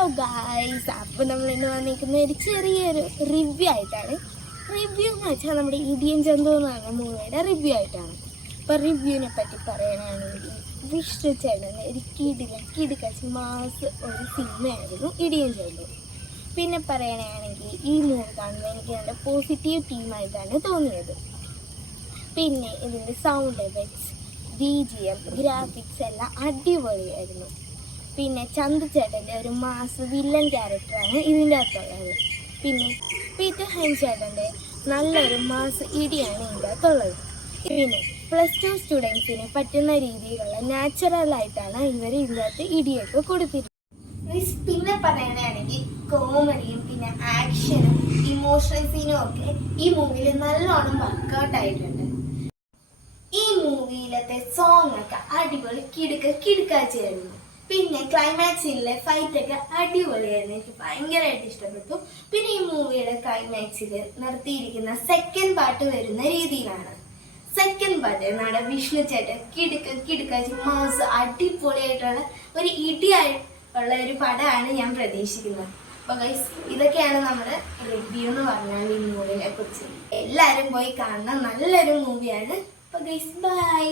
Hello guys, അപ്പോൾ നമ്മൾ ഇന്ന് വന്നിരിക്കുന്ന ഒരു ചെറിയൊരു റിവ്യൂ ആയിട്ടാണ്. റിവ്യൂ എന്ന് വെച്ചാൽ നമ്മുടെ ഇടിയൻ ചന്തു എന്ന് പറഞ്ഞ മൂവിയുടെ റിവ്യൂ ആയിട്ടാണ്. അപ്പോൾ റിവ്യൂവിനെ പറ്റി പറയുകയാണെങ്കിൽ വിഷ്ണു ചേട്ടൻ്റെ ഒരു കിടുക്കച്ച് മാസ് ഒരു സിനിമയായിരുന്നു ഇടിയൻ ചന്തു. പിന്നെ പറയുകയാണെങ്കിൽ ഈ മൂവി കാണുമ്പോൾ എനിക്ക് നല്ല പോസിറ്റീവ് ടീമായിട്ടാണ് തോന്നിയത്. പിന്നെ ഇതിൻ്റെ സൗണ്ട് എഫക്ട്സ്, BGM, ഗ്രാഫിക്സ് എല്ലാം അടിപൊളിയായിരുന്നു. പിന്നെ ചന്തു ചേട്ടൻ്റെ ഒരു മാസ് വില്ലൻ ക്യാരക്ടറാണ് ഇതിൻ്റെ അകത്തുള്ളത്. പിന്നെ പീറ്റർ ഹൈൻ ചേട്ടൻ്റെ നല്ലൊരു മാസ് ഇടിയാണ് ഇതിൻ്റെ അകത്തുള്ളത്. പിന്നെ +2 സ്റ്റുഡൻസിന് പറ്റുന്ന രീതിയിലുള്ള നാച്ചുറലായിട്ടാണ് ഇവർ ഇതിൻ്റെ അകത്ത് ഇടിയൊക്കെ കൊടുത്തിരുന്നത്. പിന്നെ പറയുകയാണെങ്കിൽ കോമഡിയും പിന്നെ ആക്ഷനും ഇമോഷണൽ സീനും ഒക്കെ ഈ മൂവിയിൽ നല്ലോണം വർക്കൗട്ടായിട്ടുണ്ട്. ഈ മൂവിയിലത്തെ സോങ് ഒക്കെ അടിപൊളി കിടുക്കാച്ചായിരുന്നു. പിന്നെ ക്ലൈമാക്സിലെ ഫൈറ്റൊക്കെ അടിപൊളിയായിരുന്നു, എനിക്ക് ഭയങ്കരമായിട്ട് ഇഷ്ടപ്പെട്ടു. പിന്നെ ഈ മൂവിയുടെ ക്ലൈമാക്സിൽ നിർത്തിയിരിക്കുന്ന സെക്കൻഡ് പാർട്ട് വരുന്ന രീതിയിലാണ്. സെക്കൻഡ് പാർട്ട് നമ്മുടെ വിഷ്ണു ചേട്ടൻ കിടുക്കാച്ചി മാസ് അടിപൊളിയായിട്ടുള്ള ഒരു ഇടിയായിട്ടുള്ള ഒരു പടമാണ് ഞാൻ പ്രതീക്ഷിക്കുന്നത്. അപ്പോൾ ഗൈസ്, ഇതൊക്കെയാണ് നമ്മുടെ റിവ്യൂ എന്ന് പറഞ്ഞാൽ ഈ മൂവിനെ കുറിച്ച്. എല്ലാവരും പോയി കാണുന്ന നല്ലൊരു മൂവിയാണ്. അപ്പോൾ ഗൈസ്, ബൈ.